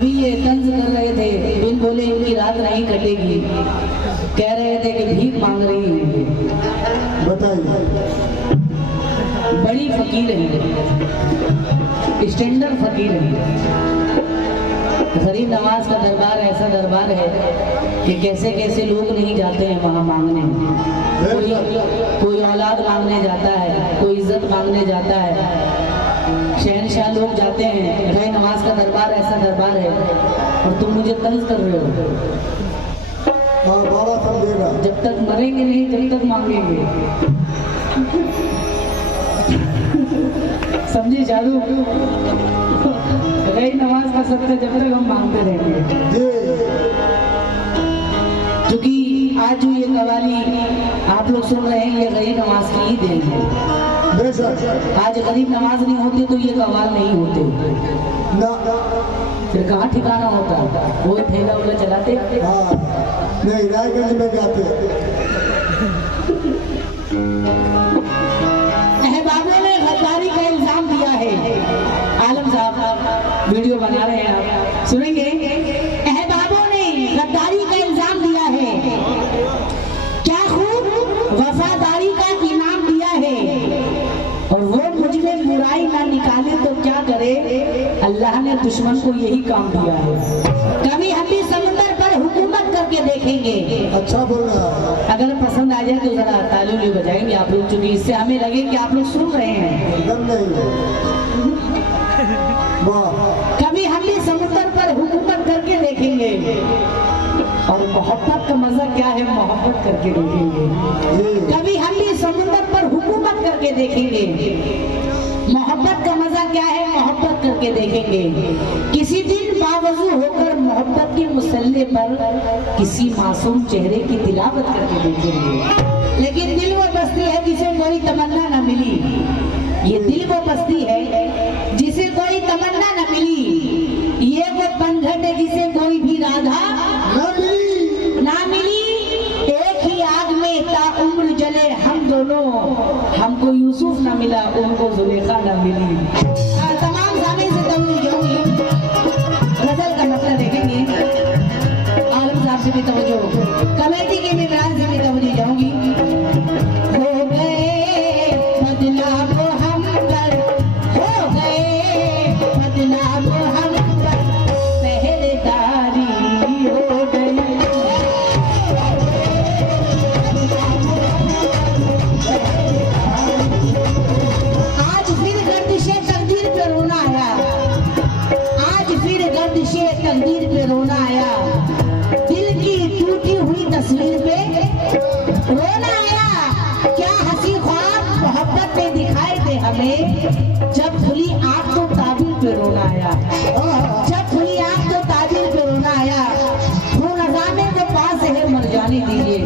ये तंज कर रहे थे, बिन बोले इनकी रात नहीं कटेगी। कह रहे थे कि भीख मांग रही है। बताइए। बड़ी फकीर है, स्टैंडर्ड फकीर है। गरीब नवाज का दरबार ऐसा दरबार है कि कैसे कैसे लोग नहीं जाते हैं वहाँ मांगने। कोई औलाद मांगने जाता है, कोई इज्जत मांगने जाता है, शहनशाह लोग जाते हैं। गए नवाज का दरबार ऐसा दरबार है और तुम मुझे तंज कर रहे हो। बाबा समझेगा। जब तक मरेंगे नहीं जब तक मांगेंगे। समझे जादू? गई नवाज का सत्य जब तक हम मांगते रहेंगे। क्योंकि आज जो ये कवाली आप लोग सुन रहे हैं, ये गरीब नवाज की ही देन है। आज गरीब नवाज नहीं होते तो ये कवाल नहीं होते ना। फिर कहाँ ठिकाना होता? वो ठेला उला चलाते। नहीं, रायगंज में जाते। अहबाबों ने गद्दारी का इल्जाम दिया है। आलम साहब वीडियो बना रहे हैं, आप सुनेंगे। अहबाबों ने गद्दारी का इल्जाम दिया है, क्या खूब वफादारी का इनाम दिया है, और वो मुझ में बुराई ना निकाले तो क्या करे। अल्लाह ने दुश्मन को यही काम दिया है। कभी हम भी समुद्र पर हुकूमत करके देखेंगे। अच्छा बोल रहा है। अगर पसंद आ जाए तो जरा ताली बजाएंगे आप लोग, क्योंकि इससे हमें लगे कि आप लोग सुन रहे हैं। कभी हम भी समुद्र पर हुकूमत करके देखेंगे, और मोहब्बत का मजा क्या है मोहब्बत करके देखेंगे। कभी हम भी समुद्र पर हुकूमत करके देखेंगे, मोहब्बत का मजा क्या है मोहब्बत करके देखेंगे। किसी दिन बावजू होकर मोहब्बत के मुसल्ले पर किसी मासूम चेहरे की तिलावत करके देखेंगे। लेकिन दिल वो बस्ती है जिसे कोई तमन्ना न मिली। ये दिल वो बस्ती है जिसे कोई तमन्ना न मिली। ये वो पनघट है जिसे कोई भी राधा ना मिली। एक ही आग में ताउम्र जले हम दोनों, हमको यूसुफ ना मिला उनको जुलेखा ना मिली। तमाम सामने से तवज्जो जाऊंगी, गजल का मतलब देखेंगे। आलम साहब से भी तवज्जो, कमेटी के मेहमान से भी तवज्जो जाऊंगी। हो गए बदनाम हम पर, हो गए बदनाम हम पर, पहरेदारी हो गई। आज फिर गर्दिशे तकदीर पे रोना आया, आज फिर गर्दिशे तकदीर पे रोना आया। दिल की टूटी हुई तस्वीर पे रोना आया। क्या हंसी ख्वाब मोहब्बत में दिखाई दे हमें, जब खुली आंख तो ताबीर पे रोना आया। जब खुली आंख तो ताबीर पे रोना आया। खून अज़ामे वो पास है मर जाने दीजिए,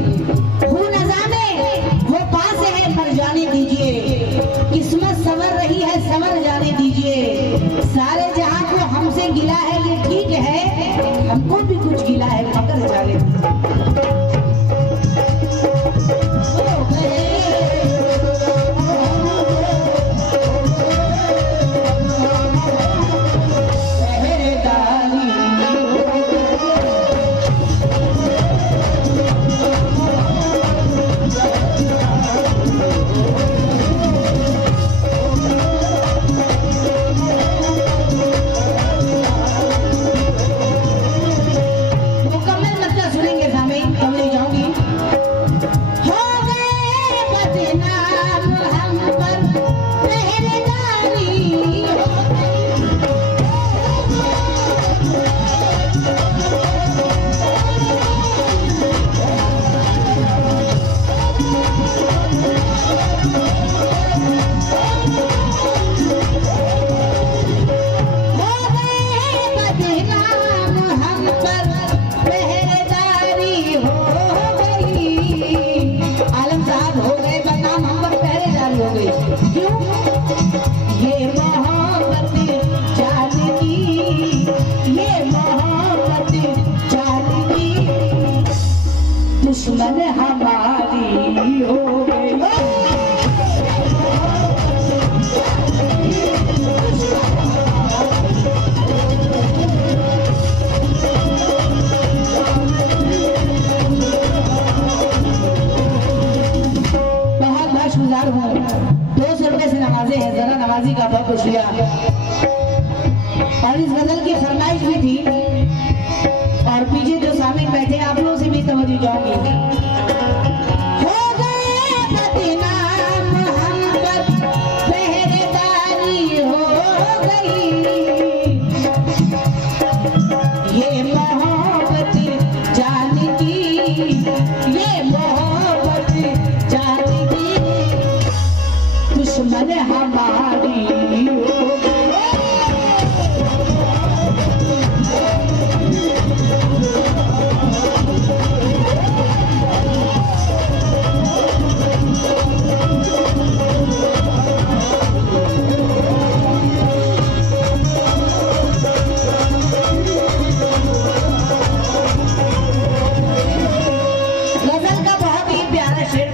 खून अज़ामे वो पास है मर जाने दीजिए। किस्मत संवर रही है संवर जाने दीजिए। सारे जहां को हमसे गिला है ये ठीक है, हमको भी कुछ गिला है मगर जाने दीजिए। दुश्मन हमारी हो गई। शुक्रिया। और इस गजल की फरमाइश भी थी और पीछे जो सामने बैठे आप लोगों से भी तवज्जो चाहूंगी। हो गए बदनाम मोहब्बत पहरेदारी हो गई, ये मोहब्बत जान की, ये मोहब्बत जान की, दुश्मन हमारी हो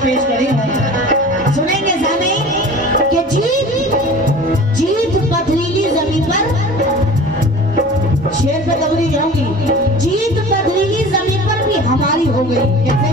पेश करी हूँ, सुनेंगे सामने कि जीत पथरीली जमीन पर, शेर पे दबरी जाऊंगी, जीत पथरीली जमीन पर भी हमारी हो गई। कैसे?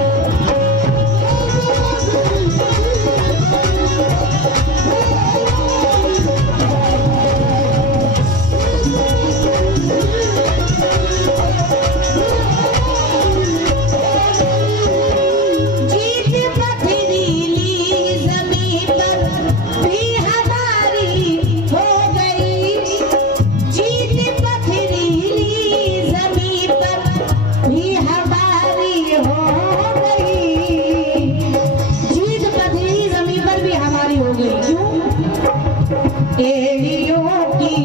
एड़ियों की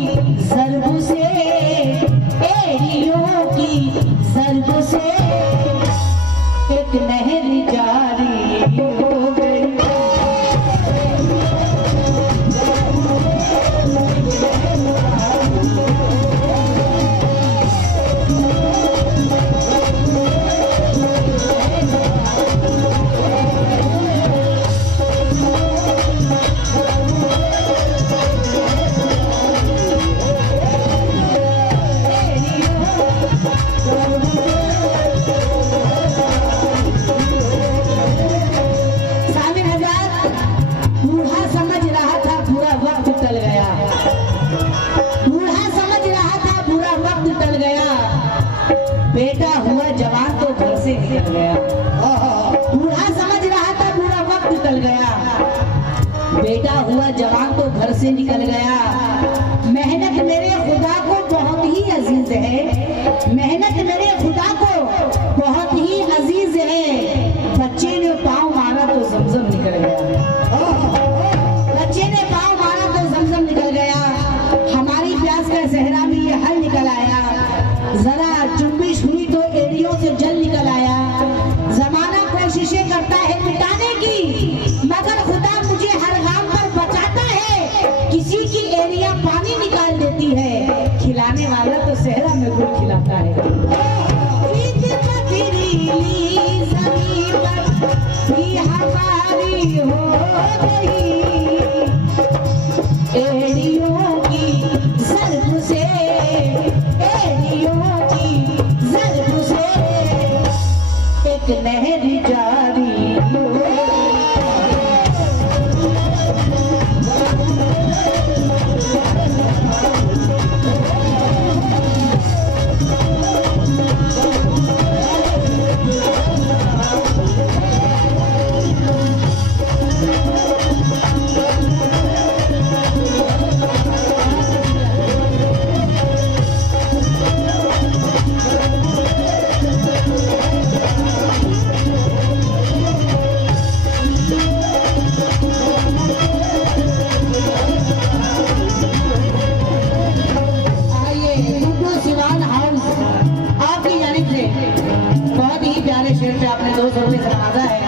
ज़र्ब से, एड़ियों की ज़र्ब से एक नहर जारी हो गई। बेटा हुआ जवान तो घर से निकल गया, बूढ़ा समझ रहा था बुरा वक्त टल गया, बेटा हुआ जवान तो घर से निकल गया। मेहनत मेरे खुदा को बहुत ही अजीज है, मेहनत मेरे खुदा को बहुत ही अजीज है। बच्चे ने पाँव मारा तो जमजम निकल गया, बच्चे ने पाँव मारा तो जमजम निकल गया। हमारी प्यास का सहरा में ये हल निकल आया, जरा जुम्बिश हुई तो एड़ियों से जल निकल आया। जमाना कोशिशें करता है मिटाने की, मगर खुदा मुझे हर गाम पर बचाता है। किसी की एड़ियां पानी निकाल देती है, खिलाने वाला तो सहरा में गुड़ खिलाता है। ज़मीन पर भी हमारी हो गई, एड़ियों की ज़र्ब से, एड़ियों की ज़र्ब से एक नहर जारी हो गई। शेर पे आपने 200 रुपये से नवाजा है।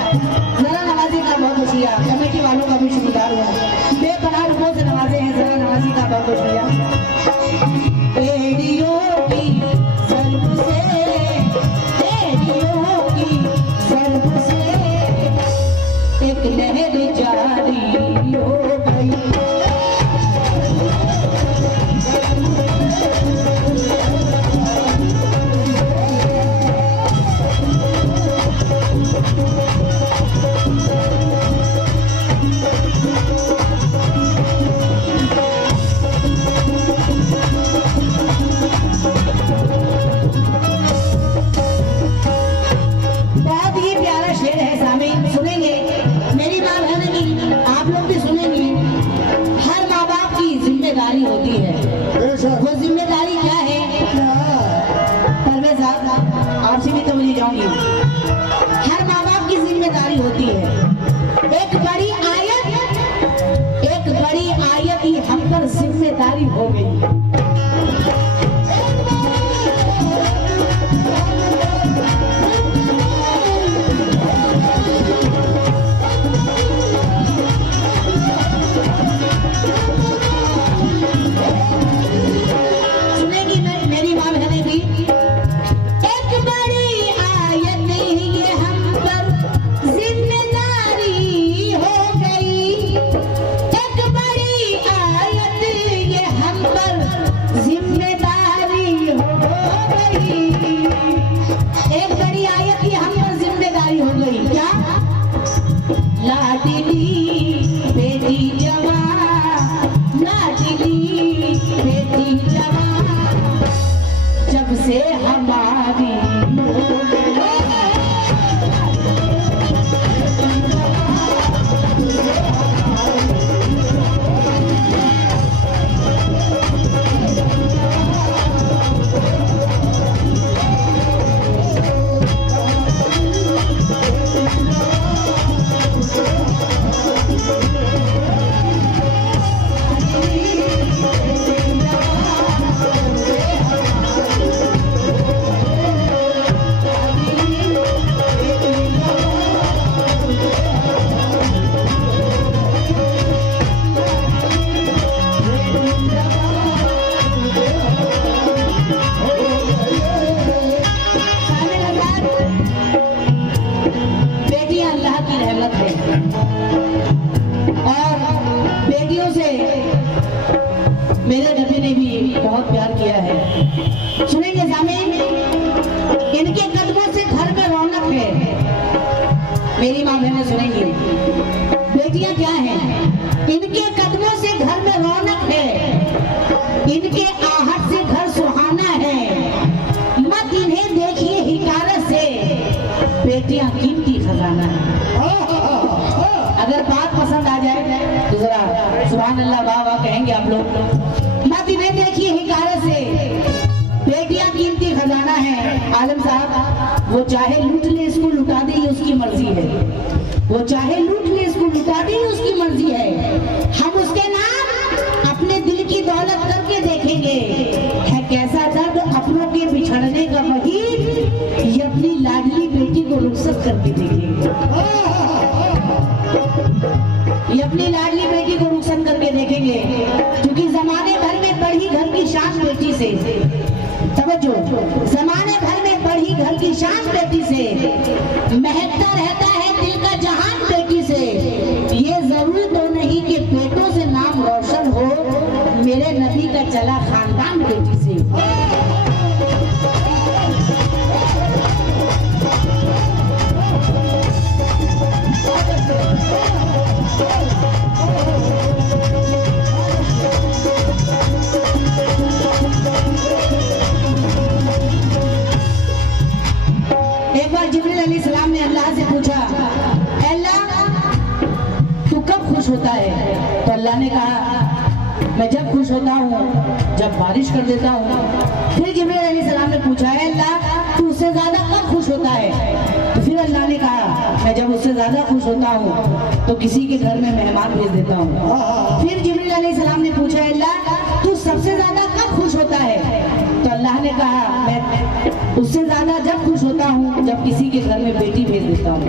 जरा नवाजी का बहुत शुक्रिया, कमेटी वालों का भी शुक्रगुजार हूँ। बेपनाह रुपयों से नवाजे हैं, जरा नवाजी का बहुत शुक्रिया। एड़ियों की ज़र्ब से, एड़ियों की ज़र्ब से एक नहर जारी हो गई। आपसे भी तवज्जो जाऊंगी। हर माँ बाप की जिम्मेदारी होती है। एक बड़ी आयत ही हम पर जिम्मेदारी हो गई। जब से हमारी मेरे नबी ने भी बहुत प्यार किया है। सुनेंगे ज़ामिन, इनके कदमों से घर में रौनक है। मेरी माँ बहनें सुनेंगी, बेटियां क्या हैं? इनके कदमों से घर में रौनक है, इनके आहट से घर सुहाना है। मत इन्हें देखिए हिकारत से, बेटियां कीमती खजाना है। अगर बात पसंद आ जाए तो जरा सुभान अल्लाह वाह वाह कहेंगे आप लोग। मत इन्हें देखिए हिकारत से, बेटियां कीमती खजाना है। आलम साहब, वो चाहे लूट ले इसको लुटा दे, ये उसकी मर्जी है। वो चाहे लूट ले इसको लुटा दे, ये उसकी मर्जी है। हम उसके नाम अपने दिल की दौलत करके देखेंगे। है कैसा दर्द अपनों के बिछड़ने का, वही ये अपनी लाडली बेटी को रुखसत करके देखेंगे। ये अपनी लाडली बेटी को रुखसत करके देखेंगे, क्योंकि जमाने भर में बढ़ी घर की शान बेटी से। तवज्जो, जमाने भर में बढ़ी घर की शान बेटी से, महकता रहता है दिल का जहान बेटी से। ये जरूरी तो नहीं कि बेटों से नाम रोशन हो, मेरे नबी का चला खानदान बेटी से। एक बार जिब्रील अलैहिस्सलाम ने अल्लाह से पूछा, अल्लाह तू कब खुश होता है? तो अल्लाह ने कहा, मैं जब खुश होता हूँ जब बारिश कर देता हूँ। फिर जिब्रील अलैहिस्सलाम ने पूछा, अल्लाह तू उससे ज्यादा कब खुश होता है? तो फिर अल्लाह ने कहा, मैं जब उससे ज्यादा खुश होता हूँ तो किसी के घर में मेहमान भेज देता हूँ। फिर जिब्रील अलैहिस्सलाम ने पूछा, अल्लाह तू सबसे ज्यादा कब खुश होता है? तो अल्लाह ने कहा, मैं उससे ज्यादा जब खुश होता हूँ जब किसी के घर में बेटी भेज देता हूँ।